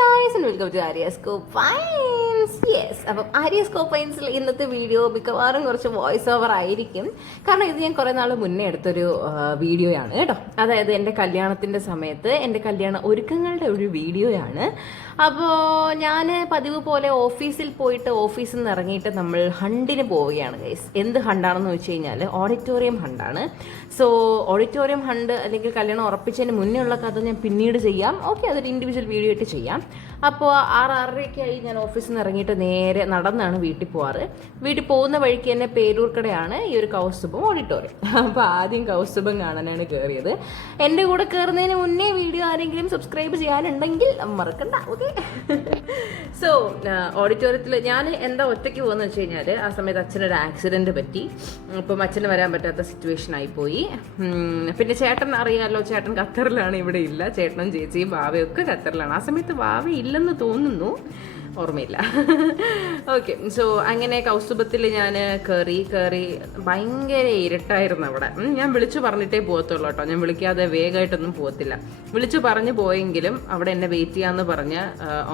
Guys and welcome to ആര്യസ്കോപ്പ് ഫൈൻസ് yes അപ്പം ആര്യസ് കോപ്പൈൻസിൽ ഇന്നത്തെ വീഡിയോ മിക്കവാറും കുറച്ച് വോയിസ് ഓവർ ആയിരിക്കും. കാരണം ഇത് ഞാൻ കുറേ നാൾ മുന്നേ എടുത്തൊരു വീഡിയോയാണ് കേട്ടോ. അതായത് എന്റെ കല്യാണത്തിന്റെ സമയത്ത് എന്റെ കല്യാണ ഒരുക്കങ്ങളുടെ ഒരു വീഡിയോയാണ് അപ്പോൾ ഞാൻ പതിവ് പോലെ ഓഫീസിൽ പോയിട്ട് ഓഫീസിൽ നിന്ന് ഇറങ്ങിയിട്ട് നമ്മൾ ഹണ്ടിന് പോവുകയാണ് ഗൈസ് എന്ത് ഹണ്ടാണെന്ന് വെച്ച് കഴിഞ്ഞാൽ ഓഡിറ്റോറിയം ഹണ്ടാണ് സോ ഓഡിറ്റോറിയം ഹണ്ട് അല്ലെങ്കിൽ കല്യാണം ഉറപ്പിച്ചതിന് മുന്നേ ഉള്ള കഥ ഞാൻ പിന്നീട് ചെയ്യാം. ഓക്കെ അതൊരു ഇൻഡിവിജ്വൽ വീഡിയോ ആയിട്ട് ചെയ്യാം. അപ്പോൾ ആറ് ആറരയ്ക്കായി ഞാൻ ഓഫീസിൽ നിന്ന് ഇറങ്ങിയിട്ട് നേരെ നടന്നാണ് വീട്ടിൽ പോവാറ്. വീട്ടിൽ പോകുന്ന വഴിക്ക് തന്നെ പേരൂർക്കടയാണ് ഈ ഒരു കൗസ്തുഭം ഓഡിറ്റോറിയം. അപ്പോൾ ആദ്യം കൗസ്തുഭം കാണാനാണ് കയറിയത് എന്റെ കൂടെ കയറുന്നതിന് മുന്നേ വീഡിയോ ആരെങ്കിലും സബ്സ്ക്രൈബ് ചെയ്യാനുണ്ടെങ്കിൽ മറക്കണ്ട ഓക്കെ? സോ ഓഡിറ്റോറിയത്തിൽ ഞാൻ എന്താ ഒറ്റയ്ക്ക് പോകുന്നത് വെച്ച് കഴിഞ്ഞാൽ ആ സമയത്ത് അച്ഛനൊരു ആക്സിഡന്റ് പറ്റി. അപ്പം അച്ഛന് വരാൻ പറ്റാത്ത സിറ്റുവേഷൻ ആയിപ്പോയി പോയി. പിന്നെ ചേട്ടൻ അറിയാമല്ലോ ചേട്ടൻ ഖത്തറിലാണ് ഇവിടെ ഇല്ല. ചേട്ടനും ചേച്ചിയും ഭാവയൊക്കെ ഖത്തറിലാണ്. ആ സമയത്ത് ഭാവ ഇല്ലെന്ന് തോന്നുന്നു. ഓർമ്മയില്ല. ഓക്കെ സോ അങ്ങനെ കൗസ്തുഭത്തിൽ ഞാൻ കയറി കയറി ഭയങ്കര ഇരുട്ടായിരുന്നു അവിടെ. ഞാൻ വിളിച്ചു പറഞ്ഞിട്ടേ പോകത്തുള്ളൂ കേട്ടോ. ഞാൻ വിളിക്കാതെ വേഗമായിട്ടൊന്നും പോകത്തില്ല. വിളിച്ചു പറഞ്ഞു പോയെങ്കിലും അവിടെ എന്നെ വെയിറ്റ് ചെയ്യാന്ന് പറഞ്ഞ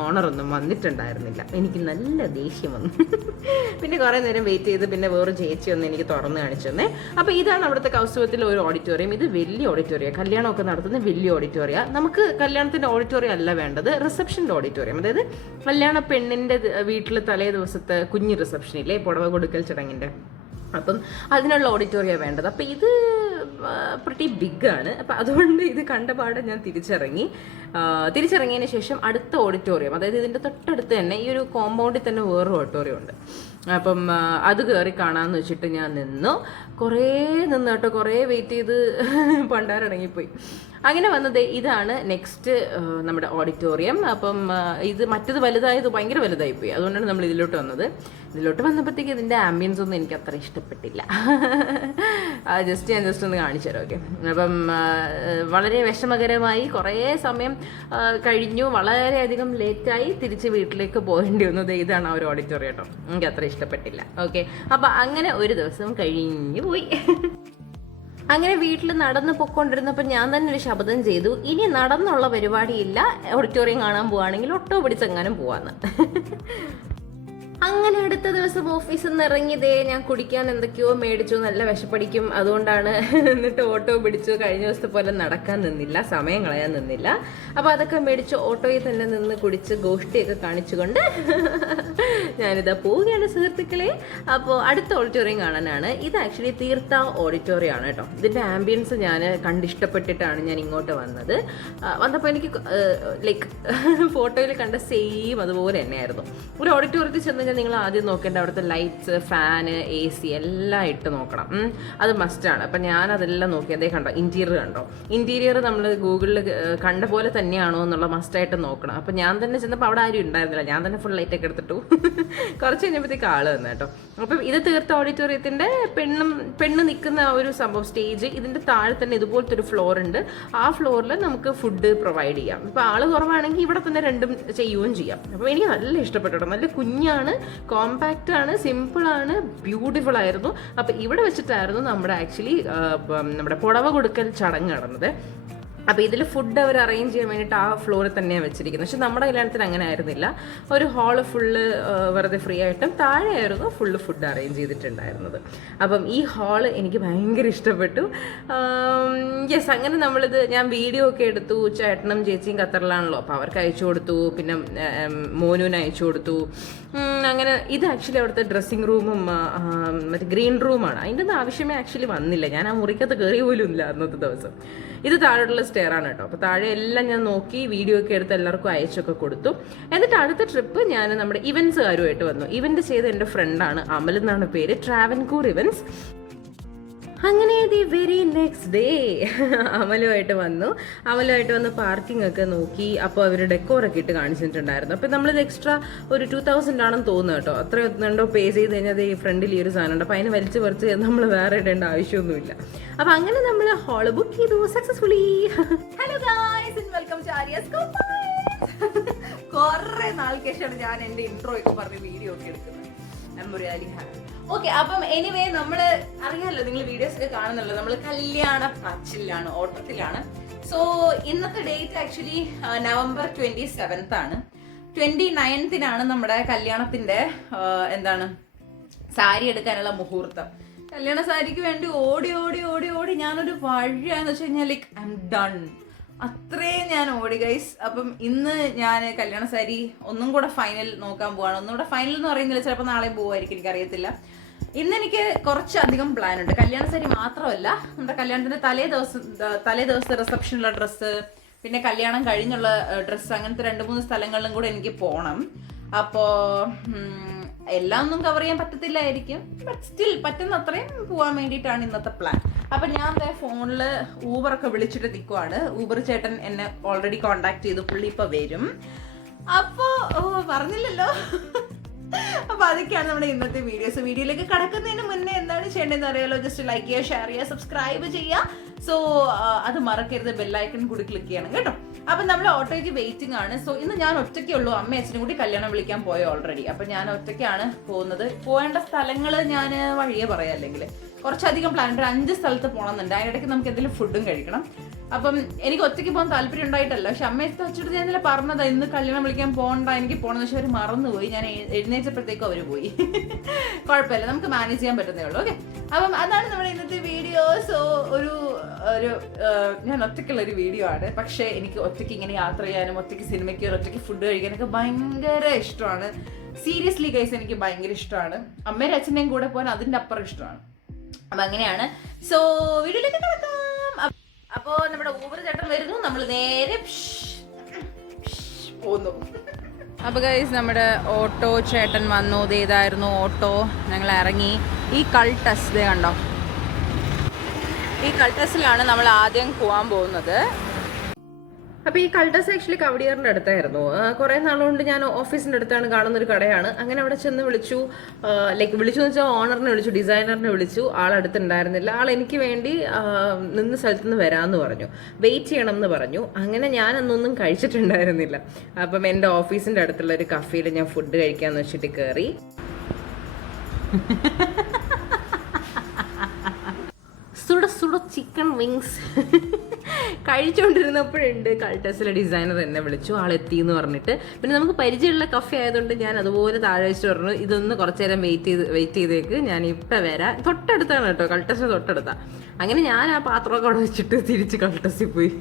ഓണറൊന്നും വന്നിട്ടുണ്ടായിരുന്നില്ല. എനിക്ക് നല്ല ദേഷ്യം വന്നു. പിന്നെ കുറേ നേരം വെയിറ്റ് ചെയ്ത് പിന്നെ വേറെ ചേച്ചി ഒന്ന് എനിക്ക് തുറന്ന് കാണിച്ചു തന്നെ അപ്പോൾ ഇതാണ് അവിടുത്തെ കൗസ്തുഭത്തിലെ ഒരു ഓഡിറ്റോറിയം ഇത് വലിയ ഓഡിറ്റോറിയം കല്യാണമൊക്കെ നടത്തുന്ന വലിയ ഓഡിറ്റോറിയ നമുക്ക് കല്യാണത്തിന്റെ ഓഡിറ്റോറിയം അല്ല വേണ്ടത് റിസപ്ഷന്റെ ഓഡിറ്റോറിയം അതായത് കല്യാണ പെണ്ണിന്റെ വീട്ടിൽ തലേ ദിവസത്തെ കുഞ്ഞ് റിസപ്ഷൻ ഇല്ലേ പുടവ കൊടുക്കൽ ചടങ്ങിന്റെ അപ്പം അതിനുള്ള ഓഡിറ്റോറിയം വേണ്ടത്. അപ്പം ഇത് പ്രട്ടി ബിഗ് ആണ്. അപ്പം അതുകൊണ്ട് ഇത് കണ്ട പാടെ ഞാൻ തിരിച്ചിറങ്ങി. തിരിച്ചിറങ്ങിയതിന് ശേഷം അടുത്ത ഓഡിറ്റോറിയം അതായത് ഇതിന്റെ തൊട്ടടുത്ത് തന്നെ ഈ ഒരു കോമ്പൗണ്ടിൽ തന്നെ വേറൊരു ഓഡിറ്റോറിയം ഉണ്ട്. അപ്പം അത് കയറി കാണാമെന്ന് വെച്ചിട്ട് ഞാൻ നിന്നു. കുറേ നിന്ന് കേട്ടോ. കുറേ വെയിറ്റ് ചെയ്ത് പണ്ടാരടങ്ങിപ്പോയി. അങ്ങനെ വന്നത് ഇതാണ് നെക്സ്റ്റ് നമ്മുടെ ഓഡിറ്റോറിയം. അപ്പം ഇത് മറ്റത് വലുതായത് ഭയങ്കര വലുതായിപ്പോയി അതുകൊണ്ടാണ് നമ്മൾ ഇതിലോട്ട് വന്നത്. ഇതിലോട്ട് വന്നപ്പോഴത്തേക്ക് ഇതിന്റെ ആംബിയൻസ് ഒന്നും എനിക്ക് അത്ര ഇഷ്ടപ്പെട്ടില്ല. ജസ്റ്റ് ഞാൻ ജസ്റ്റ് ഒന്ന് കാണിച്ചു തരാം ഓക്കെ അപ്പം വളരെ വിഷമകരമായി കുറേ സമയം കഴിഞ്ഞു. വളരെയധികം ലേറ്റായി തിരിച്ച് വീട്ടിലേക്ക് പോകേണ്ടി വന്നത് ഇതാണ് ആ ഒരു ഓഡിറ്റോറിയം കേട്ടോ എനിക്ക് അത്ര ഇഷ്ടപ്പെട്ടില്ല ഓക്കെ അപ്പം അങ്ങനെ ഒരു ദിവസം കഴിഞ്ഞു പോയി. അങ്ങനെ വീട്ടിൽ നടന്ന് പൊക്കൊണ്ടിരുന്നപ്പോൾ ഞാൻ തന്നെ ഒരു ശബ്ദം ചെയ്തു. ഇനി നടന്നുള്ള പരിപാടിയില്ല. ഓഡിറ്റോറിയം കാണാൻ പോവാണെങ്കിൽ ഒട്ടോ പിടിച്ചെങ്ങാനും പോവാന്ന്. അങ്ങനെ അടുത്ത ദിവസം ഓഫീസിൽ നിന്ന് ഇറങ്ങിയതേ ഞാൻ കുടിക്കാൻ എന്തൊക്കെയോ മേടിച്ചു നല്ല വിശപ്പടിക്കും. അതുകൊണ്ടാണ് എന്നിട്ട് ഓട്ടോ പിടിച്ചു. കഴിഞ്ഞ ദിവസത്തെ പോലെ നടക്കാൻ നിന്നില്ല സമയം കളയാൻ നിന്നില്ല. അപ്പോൾ അതൊക്കെ മേടിച്ച് ഓട്ടോയിൽ തന്നെ നിന്ന് കുടിച്ച് ഗോഷ്ടിയൊക്കെ കാണിച്ചുകൊണ്ട് ഞാനിതാ പോവുകയാണ് സുഹൃത്തുക്കളെ. അപ്പോൾ അടുത്ത ഓഡിറ്റോറിയം കാണാനാണ്. ഇത് ആക്ച്വലി തീർത്ത ഓഡിറ്റോറിയം ആണ് കേട്ടോ. ഇതിന്റെ ആംബിയൻസ് ഞാൻ കണ്ടിഷ്ടപ്പെട്ടിട്ടാണ് ഞാൻ ഇങ്ങോട്ട് വന്നത്. വന്നപ്പോൾ എനിക്ക് ലൈക്ക് ഫോട്ടോയിൽ കണ്ട സെയിം അതുപോലെ തന്നെയായിരുന്നു. ഒരു ഓഡിറ്റോറിയത്തിൽ ചെന്ന് കഴിഞ്ഞാൽ നിങ്ങൾ ആദ്യം നോക്കേണ്ട അവിടുത്തെ ലൈറ്റ്സ് ഫാന് എ സി എല്ലാം ഇട്ട് നോക്കണം. അത് അത് മസ്റ്റാണ് അപ്പം ഞാൻ അതെല്ലാം നോക്കി. അതേ കണ്ടോ ഇന്റീരിയർ കണ്ടോ? ഇന്റീരിയർ നമ്മൾ ഗൂഗിളിൽ കണ്ട പോലെ തന്നെയാണോ എന്നുള്ള മസ്റ്റായിട്ട് നോക്കണം. അപ്പം ഞാൻ തന്നെ ചെന്നപ്പോൾ അവിടെ ആരും ഉണ്ടായിരുന്നില്ല. ഞാൻ തന്നെ ഫുൾ ലൈറ്റൊക്കെ എടുത്തിട്ടു. കുറച്ച് കഴിഞ്ഞപ്പോഴത്തേക്ക് ആൾ വന്നു കേട്ടോ. അപ്പം ഇത് തീർത്ത ഓഡിറ്റോറിയത്തിന്റെ പെണ്ണും പെണ്ണ് നിൽക്കുന്ന ഒരു സംഭവം സ്റ്റേജ് ഇതിന്റെ താഴെ തന്നെ ഇതുപോലത്തെ ഒരു ഫ്ലോർ ഉണ്ട്. ആ ഫ്ലോറിൽ നമുക്ക് ഫുഡ് പ്രൊവൈഡ് ചെയ്യാം. ഇപ്പം ആൾ കുറവാണെങ്കിൽ ഇവിടെ തന്നെ രണ്ടും ചെയ്യുകയും ചെയ്യാം. അപ്പോൾ എനിക്ക് നല്ല ഇഷ്ടപ്പെട്ടു നല്ല കുഞ്ഞാണ് കോമ്പാക്റ്റ് ആണ് സിമ്പിൾ ആണ് ബ്യൂട്ടിഫുൾ ആയിരുന്നു. അപ്പോൾ ഇവിടെ വെച്ചിട്ടായിരുന്നു നമ്മുടെ ആക്ച്വലി നമ്മുടെ പുടവ കൊടുക്കൽ ചടങ്ങ് നടന്നത്. അപ്പോൾ ഇതിൽ ഫുഡ് അവർ അറേഞ്ച് ചെയ്യാൻ വേണ്ടിയിട്ട് ആ ഫ്ലോറിൽ തന്നെയാണ് വെച്ചിരിക്കുന്നത്. പക്ഷെ നമ്മുടെ കല്യാണത്തിന് അങ്ങനെ ആയിരുന്നില്ല. ഒരു ഹാൾ ഫുള്ള് വെറുതെ ഫ്രീ ആയിട്ടും താഴെയായിരുന്നു ഫുള്ള് ഫുഡ് അറേഞ്ച് ചെയ്തിട്ടുണ്ടായിരുന്നത്. അപ്പം ഈ ഹാൾ എനിക്ക് ഭയങ്കര ഇഷ്ടപ്പെട്ടു. യെസ് അങ്ങനെ നമ്മളിത് ഞാൻ വീഡിയോ ഒക്കെ എടുത്തു. ചേട്ടനും ചേച്ചിയും ഖത്തറിലാണല്ലോ. അപ്പോൾ അവർക്ക് അയച്ചു കൊടുത്തു. പിന്നെ മോനുവിന് അയച്ചു കൊടുത്തു. അങ്ങനെ ഇത് ആക്ച്വലി അവിടുത്തെ ഡ്രസ്സിങ് റൂമും മറ്റേ ഗ്രീൻ റൂമാണ് അതിന്റെ ഒന്നും ആവശ്യമേ ആക്ച്വലി വന്നില്ല. ഞാൻ ആ മുറിക്കകത്ത് കയറി പോലും ഇല്ല അന്നത്തെ ദിവസം. ഇത് താഴോട്ടുള്ള സ്റ്റെയർ ആണ് കേട്ടോ. അപ്പോൾ താഴെ എല്ലാം ഞാൻ നോക്കി വീഡിയോ ഒക്കെ എടുത്ത് എല്ലാവർക്കും അയച്ചൊക്കെ കൊടുത്തു. എന്നിട്ട് അടുത്ത ട്രിപ്പ് ഞാൻ നമ്മുടെ ഇവൻസുകാരുമായിട്ട് വന്നു. ഇവന്റ് ചെയ്ത എന്റെ ഫ്രണ്ടാണ് അമൽ എന്നാണ് പേര്. ട്രാവൻകൂർ ഇവൻസ് അങ്ങനെ ദി വെരി നെക്സ്റ്റ് ഡേ അമലുമായിട്ട് വന്നു. അമലുമായിട്ട് വന്ന് പാർക്കിംഗ് ഒക്കെ നോക്കി. അപ്പോൾ അവർ ഡെക്കോറൊക്കെ ഇട്ട് കാണിച്ചിട്ടുണ്ടായിരുന്നു. അപ്പോൾ നമ്മളിത് എക്സ്ട്രാ ഒരു ടു തൗസൻഡ് ആണെന്ന് തോന്നുന്നു കേട്ടോ. അത്ര എന്തോ പേ ചെയ്ത് കഴിഞ്ഞാൽ ഈ ഫ്രണ്ടിൽ ഈ ഒരു സാധനം ഉണ്ട്. അപ്പോൾ അതിന് വലിച്ച് പറിച്ച് നമ്മൾ വേറെ ഇടേണ്ട ആവശ്യമൊന്നുമില്ല. അപ്പോൾ അങ്ങനെ നമ്മൾ ഹോൾ ബുക്ക് ചെയ്തു. Successfully hello guys welcome to Aryas കുറേ നാൾക്ക് ശേഷമാണ് ഞാൻ എന്റെ ഇൻട്രോ ഒക്കെ പറഞ്ഞ് വീഡിയോ ഒക്കെ എടുക്കുന്നത്. Am really happy. ഓക്കെ അപ്പം എനിവേ നമ്മൾ അറിയാമല്ലോ നിങ്ങൾ വീഡിയോസ് ഒക്കെ കാണുന്നല്ലോ നമ്മൾ കല്യാണ പച്ചിലാണ് ഓട്ടത്തിലാണ്. സോ ഇന്നത്തെ date actually November twenty seventh ആണ്. ട്വന്റി നയൻത്തിനാണ് നമ്മുടെ കല്യാണത്തിന്റെ എന്താണ് സാരി എടുക്കാനുള്ള മുഹൂർത്തം. കല്യാണ സാരിക്ക് വേണ്ടി ഓടി ഓടി ഓടി ഓടി ഞാനൊരു വഴിയാന്ന് വെച്ച് കഴിഞ്ഞാൽ ലൈക്ക് ഐ എം ഡൺ അത്രയും ഞാൻ ഓടി ഗൈസ് അപ്പം ഇന്ന് ഞാൻ കല്യാണ സാരി ഒന്നും കൂടെ ഫൈനൽ നോക്കാൻ പോവാണ്. ഒന്നും കൂടെ ഫൈനൽ എന്ന് പറയുന്നില്ല ചിലപ്പോൾ നാളെ പോവായിരിക്കും എനിക്കറിയത്തില്ല. ഇന്ന് എനിക്ക് കുറച്ചധികം പ്ലാൻ ഉണ്ട്. കല്യാണ സാരി മാത്രമല്ല നമ്മുടെ കല്യാണത്തിന്റെ തലേ ദിവസം തലേ ദിവസത്തെ റിസപ്ഷനുള്ള ഡ്രസ്സ് പിന്നെ കല്യാണം കഴിഞ്ഞുള്ള ഡ്രസ്സ് അങ്ങനത്തെ രണ്ട് മൂന്ന് സ്ഥലങ്ങളിലും കൂടെ എനിക്ക് പോകണം അപ്പോ എല്ലാം ഒന്നും കവർ ചെയ്യാൻ പറ്റത്തില്ലായിരിക്കും. ബട്ട് സ്റ്റിൽ പറ്റുന്ന അത്രയും പോകാൻ വേണ്ടിയിട്ടാണ് ഇന്നത്തെ പ്ലാൻ അപ്പൊ ഞാൻ ദേ ഫോണിൽ ഊബർ ഒക്കെ വിളിച്ചിട്ട് നിൽക്കുവാണ് ഊബർ ചേട്ടൻ എന്നെ ഓൾറെഡി കോണ്ടാക്ട് ചെയ്തു. പുള്ളി ഇപ്പൊ വരും. അപ്പോ പറഞ്ഞില്ലല്ലോ. അപ്പൊ അതൊക്കെയാണ് നമ്മുടെ ഇന്നത്തെ വീഡിയോസ് വീഡിയോയിലേക്ക് കടക്കുന്നതിന് മുന്നേ എന്താണ് ചെയ്യേണ്ടതെന്ന് അറിയാലോ? ജസ്റ്റ് ലൈക്ക് ചെയ്യുക ഷെയർ ചെയ്യുക സബ്സ്ക്രൈബ് ചെയ്യുക. സോ അത് മറക്കരുത്. ബെല്ലൈക്കൺ കൂടി ക്ലിക്ക് ചെയ്യണം കേട്ടോ. അപ്പൊ നമ്മൾ ഓട്ടോയ്ക്ക് വെയിറ്റിംഗ് ആണ്. സോ ഇന്ന് ഞാൻ ഒറ്റയ്ക്കേ ഉള്ളൂ. അമ്മ അച്ഛനും കൂടി കല്യാണം വിളിക്കാൻ പോയ ഓൾറെഡി അപ്പൊ ഞാൻ ഒറ്റയ്ക്കാണ് പോകുന്നത്. പോകേണ്ട സ്ഥലങ്ങൾ ഞാൻ വഴിയെ പറയാം അല്ലെങ്കിൽ. കുറച്ചധികം പ്ലാൻ ഒരു അഞ്ച് സ്ഥലത്ത് പോകണമെന്നുണ്ട്. അതിനിടയ്ക്ക് നമുക്ക് എന്തെങ്കിലും ഫുഡും കഴിക്കണം. അപ്പം എനിക്ക് ഒറ്റയ്ക്ക് പോകാൻ താല്പര്യം ഉണ്ടായിട്ടല്ല പക്ഷെ അമ്മയെ വെച്ചിട്ട് ഞാൻ ഇന്നലെ പറഞ്ഞതാ ഇന്ന് കല്യാണം വിളിക്കാൻ പോകണ്ട എനിക്ക് പോകണമെന്ന് പക്ഷെ അവർ മറന്നുപോയി. ഞാൻ എഴ്- എഴുന്നേറ്റപ്പോഴത്തേക്കും അവർ പോയി. കുഴപ്പമില്ല നമുക്ക് മാനേജ് ചെയ്യാൻ പറ്റുന്നേ ഉള്ളൂ ഓക്കെ അപ്പം അതാണ് നമ്മുടെ ഇന്നത്തെ വീഡിയോ സോ ഒരു ഒരു ഞാൻ ഒറ്റയ്ക്കുള്ള ഒരു വീഡിയോ ആണ്. പക്ഷേ എനിക്ക് ഒറ്റയ്ക്ക് ഇങ്ങനെ യാത്ര ചെയ്യാനും ഒറ്റയ്ക്ക് സിനിമയ്ക്ക് ഒറ്റയ്ക്ക് ഫുഡ് കഴിക്കാനൊക്കെ ഭയങ്കര ഇഷ്ടമാണ്. സീരിയസ്ലി കേസ് എനിക്ക് ഭയങ്കര ഇഷ്ടമാണ്. അമ്മയുടെ അച്ഛന്റെയും കൂടെ പോകാൻ അതിന്റെ അപ്പുറം ഇഷ്ടമാണ്. അപ്പം അങ്ങനെയാണ്. സോ വീഡിയോയിലേക്ക് കിടക്കാം. അപ്പോ നമ്മുടെ ഊബർ ചേട്ടൻ വരുന്നു. നമ്മൾ നേരെ പോന്നു. അപ്പോൾ ഗൈസ് നമ്മുടെ ഓട്ടോ ചേട്ടൻ വന്നു. ഇത് ഇതായിരുന്നു ഓട്ടോ. ഞങ്ങൾ ഇറങ്ങി. ഈ കൾട്ടസ് കണ്ടോ? ഈ കൾട്ടസിലാണ് നമ്മൾ ആദ്യം പോകാൻ പോകുന്നത്. അപ്പോൾ ഈ കൾട്ടസ് ആക്ച്വലി കവടിയറിന്റെ അടുത്തായിരുന്നു. കുറെ നാളുകൊണ്ട് ഞാൻ ഓഫീസിന്റെ അടുത്താണ് കാണുന്ന ഒരു കടയാണ്. അങ്ങനെ അവിടെ ചെന്ന് വിളിച്ചു. ലൈക്ക് വിളിച്ചു എന്ന് വെച്ചാൽ ഓണറിനെ വിളിച്ചു ഡിസൈനറിനെ വിളിച്ചു. ആൾ അടുത്തുണ്ടായിരുന്നില്ല. ആൾ എനിക്ക് വേണ്ടി നിന്ന് സ്ഥലത്ത് നിന്ന് വരാമെന്ന് പറഞ്ഞു. വെയിറ്റ് ചെയ്യണം എന്ന് പറഞ്ഞു. അങ്ങനെ ഞാൻ അന്നൊന്നും കഴിച്ചിട്ടുണ്ടായിരുന്നില്ല. അപ്പം എന്റെ ഓഫീസിന്റെ അടുത്തുള്ള ഒരു കഫേയിൽ ഞാൻ ഫുഡ് കഴിക്കാമെന്ന് വെച്ചിട്ട് കയറി സുട സുട ചിക്കൻ വിങ്സ് കഴിച്ചുകൊണ്ടിരുന്നപ്പോഴുണ്ട് കൾട്ടസിലെ ഡിസൈനർ എന്നെ വിളിച്ചു. ആളെത്തി എന്ന് പറഞ്ഞിട്ട്. പിന്നെ നമുക്ക് പരിചയമുള്ള കഫേ ആയതുകൊണ്ട് ഞാൻ അതുപോലെ താഴെ വെച്ച് പറഞ്ഞു ഇതൊന്ന് കുറച്ച് നേരം വെയിറ്റ് ചെയ്ത് വെയിറ്റ് ചെയ്തേക്ക്. ഞാൻ ഇപ്പം വരാം. തൊട്ടടുത്താണ് കേട്ടോ കൾട്ടസിന് തൊട്ടടുത്താണ് അങ്ങനെ ഞാൻ ആ പാത്രമൊക്കെ അവിടെ വെച്ചിട്ട് തിരിച്ച് കൾട്ടസിൽ പോയി.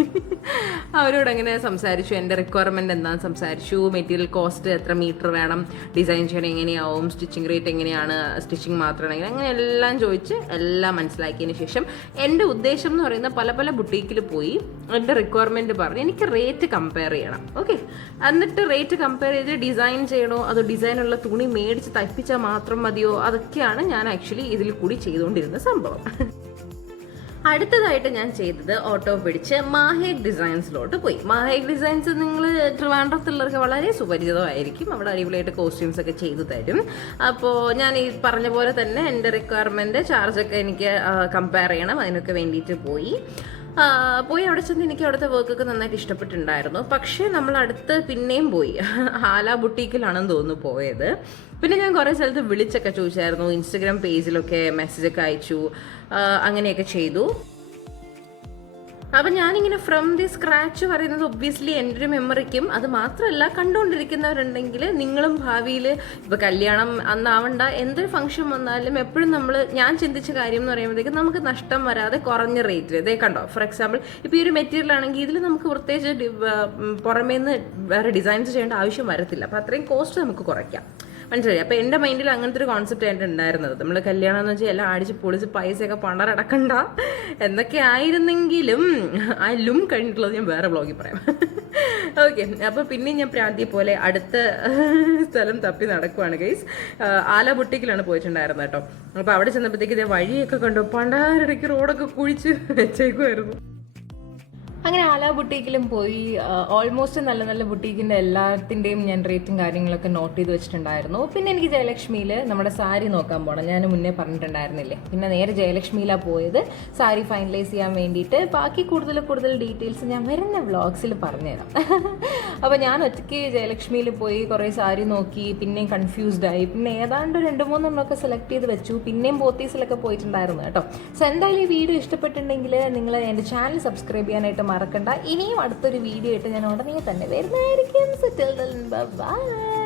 അവരോട് അങ്ങനെ സംസാരിച്ചു. എന്റെ റിക്വയർമെന്റ് എന്താണെന്ന് സംസാരിച്ചു. മെറ്റീരിയൽ കോസ്റ്റ് എത്ര മീറ്റർ വേണം? ഡിസൈൻ ചെയ്യണം എങ്ങനെയാവും? സ്റ്റിച്ചിങ് റേറ്റ് എങ്ങനെയാണ്? സ്റ്റിച്ചിങ് മാത്രമാണെങ്കിൽ അങ്ങനെ എല്ലാം ചോദിച്ച് എല്ലാം മനസ്സിലാക്കിയതിന് ശേഷം എന്റെ ഉദ്ദേശം എന്ന് പറയുന്ന പല പല ബുട്ടീക്കിൽ പോയി. എന്റെ റിക്വയർമെന്റ് പറഞ്ഞ്. എനിക്ക് റേറ്റ് കമ്പയർ ചെയ്യണം. ഓക്കെ എന്നിട്ട് റേറ്റ് കമ്പയർ ചെയ്ത് ഡിസൈൻ ചെയ്യണോ? അതോ ഡിസൈനുള്ള തുണി മേടിച്ച് തയ്പ്പിച്ചാൽ മാത്രം മതിയോ? അതൊക്കെയാണ് ഞാൻ ആക്ച്വലി ഇതിൽ കൂടി ചെയ്തുകൊണ്ടിരുന്ന സംഭവം. അടുത്തതായിട്ട് ഞാൻ ചെയ്തത് ഓട്ടോ പിടിച്ച് മാഹേക് ഡിസൈൻസിലോട്ട് പോയി. മാഹേക് ഡിസൈൻസ് നിങ്ങൾ ട്രിവാൻഡ്രത്തുള്ളവർക്ക് വളരെ സുപരിചിതമായിരിക്കും. അവിടെ അടിപൊളിയായിട്ട് കോസ്റ്റ്യൂംസ് ഒക്കെ ചെയ്തു തരും. അപ്പോൾ ഞാൻ ഈ പറഞ്ഞ പോലെ തന്നെ എന്റെ റിക്വയർമെന്റ് ചാർജൊക്കെ എനിക്ക് കമ്പയർ ചെയ്യണം. അതിനൊക്കെ വേണ്ടിയിട്ട് പോയി. പോയി അവിടെ ചെന്ന് എനിക്ക് അവിടുത്തെ വർക്കൊക്കെ നന്നായിട്ട് ഇഷ്ടപ്പെട്ടിട്ടുണ്ടായിരുന്നു. പക്ഷേ നമ്മൾ അടുത്ത് പിന്നെയും പോയി. ഹാല ബുട്ടീക്കിലാണെന്ന് തോന്നുന്നു പോയത്. പിന്നെ ഞാൻ കുറേ സ്ഥലത്ത് വിളിച്ചൊക്കെ ചോദിച്ചായിരുന്നു. ഇൻസ്റ്റഗ്രാം പേജിലൊക്കെ മെസ്സേജൊക്കെ അയച്ചു. അങ്ങനെയൊക്കെ ചെയ്തു. അപ്പം ഞാനിങ്ങനെ ഫ്രം ദി സ്ക്രാച്ച് പറയുന്നത് ഒബ്വിയസ്ലി എന്റെ ഒരു മെമ്മറിക്കും അത് മാത്രമല്ല കണ്ടുകൊണ്ടിരിക്കുന്നവരുണ്ടെങ്കിൽ നിങ്ങളും ഭാവിയിൽ ഇപ്പോൾ കല്യാണം അന്നാവണ്ട എന്തൊരു ഫംഗ്ഷൻ വന്നാലും എപ്പോഴും നമ്മൾ ഞാൻ ചിന്തിച്ച കാര്യം എന്ന് പറയുമ്പോഴത്തേക്കും നമുക്ക് നഷ്ടം വരാതെ കുറഞ്ഞ റേറ്റിൽ ഇതേ കണ്ടോ ഫോർ എക്സാമ്പിൾ ഇപ്പോൾ ഈ ഒരു മെറ്റീരിയൽ ആണെങ്കിൽ ഇതിൽ നമുക്ക് പ്രത്യേകിച്ച് പുറമേ നിന്ന് വേറെ ഡിസൈൻസ് ചെയ്യേണ്ട ആവശ്യം വരത്തില്ല. അപ്പോൾ അത്രയും കോസ്റ്റ് നമുക്ക് കുറയ്ക്കാം. മനസ്സിലായി. അപ്പോൾ എന്റെ മൈൻഡിൽ അങ്ങനത്തെ ഒരു കോൺസെപ്റ്റ് ആയിട്ട് ഉണ്ടായിരുന്നത്. നമ്മൾ കല്യാണം എന്ന് വെച്ചാൽ എല്ലാം അടിച്ച് പൊളിച്ച് പൈസയൊക്കെ പണ്ടറടക്കണ്ട എന്നൊക്കെ ആയിരുന്നെങ്കിലും ആ ലും കഴിഞ്ഞിട്ടുള്ളത് ഞാൻ വേറെ ബ്ലോഗിൽ പറയാം. ഓക്കെ അപ്പോൾ പിന്നെ ഞാൻ പ്രാന്തി പോലെ അടുത്ത സ്ഥലം തപ്പി നടക്കുവാണ് ഗൈസ് ആല ബുട്ടിക്കിലാണ് പോയിട്ടുണ്ടായിരുന്നത് കേട്ടോ. അപ്പോൾ അവിടെ ചെന്നപ്പോഴത്തേക്ക് ഇതേ വഴിയൊക്കെ കണ്ടു. പണ്ടാരടയ്ക്ക് റോഡൊക്കെ കുഴിച്ച് വെച്ചേക്കുമായിരുന്നു അങ്ങനെ ആല ബുട്ടീക്കിലും പോയി ഓൾമോസ്റ്റ് നല്ല നല്ല ബുട്ടീക്കിന്റെ എല്ലാത്തിന്റെയും ഞാൻ റേറ്റും കാര്യങ്ങളൊക്കെ നോട്ട് ചെയ്ത് വെച്ചിട്ടുണ്ടായിരുന്നു. പിന്നെ എനിക്ക് ജയലക്ഷ്മിയിൽ നമ്മുടെ സാരി നോക്കാൻ പോകണം ഞാൻ മുന്നേ പറഞ്ഞിട്ടുണ്ടായിരുന്നില്ലേ? പിന്നെ നേരെ ജയലക്ഷ്മിയിലാണ് പോയത്. സാരി ഫൈനലൈസ് ചെയ്യാൻ വേണ്ടിയിട്ട് ബാക്കി കൂടുതൽ കൂടുതൽ ഡീറ്റെയിൽസ് ഞാൻ വരുന്ന വ്ളോഗ്സിൽ പറഞ്ഞുതരാം. അപ്പോൾ ഞാൻ ഒറ്റയ്ക്ക് ജയലക്ഷ്മിയിൽ പോയി കുറേ സാരി നോക്കി പിന്നെയും കൺഫ്യൂസ്ഡ് ആയി. പിന്നെ ഏതാണ്ട് രണ്ട് മൂന്നെണ്ണമൊക്കെ സെലക്ട് ചെയ്ത് വെച്ചു. പിന്നെയും പോത്തീസിലൊക്കെ പോയിട്ടുണ്ടായിരുന്നു കേട്ടോ. സോ എന്തായാലും ഈ വീഡിയോ ഇഷ്ടപ്പെട്ടിട്ടുണ്ടെങ്കിൽ നിങ്ങൾ എന്റെ ചാനൽ സബ്സ്ക്രൈബ് ചെയ്യാനായിട്ട് മറക്കണ്ട. ഇനിയും അടുത്തൊരു വീഡിയോ ആയിട്ട് ഞാൻ ഉടനെ തന്നെ വരുന്നതായിരിക്കും. ബൈ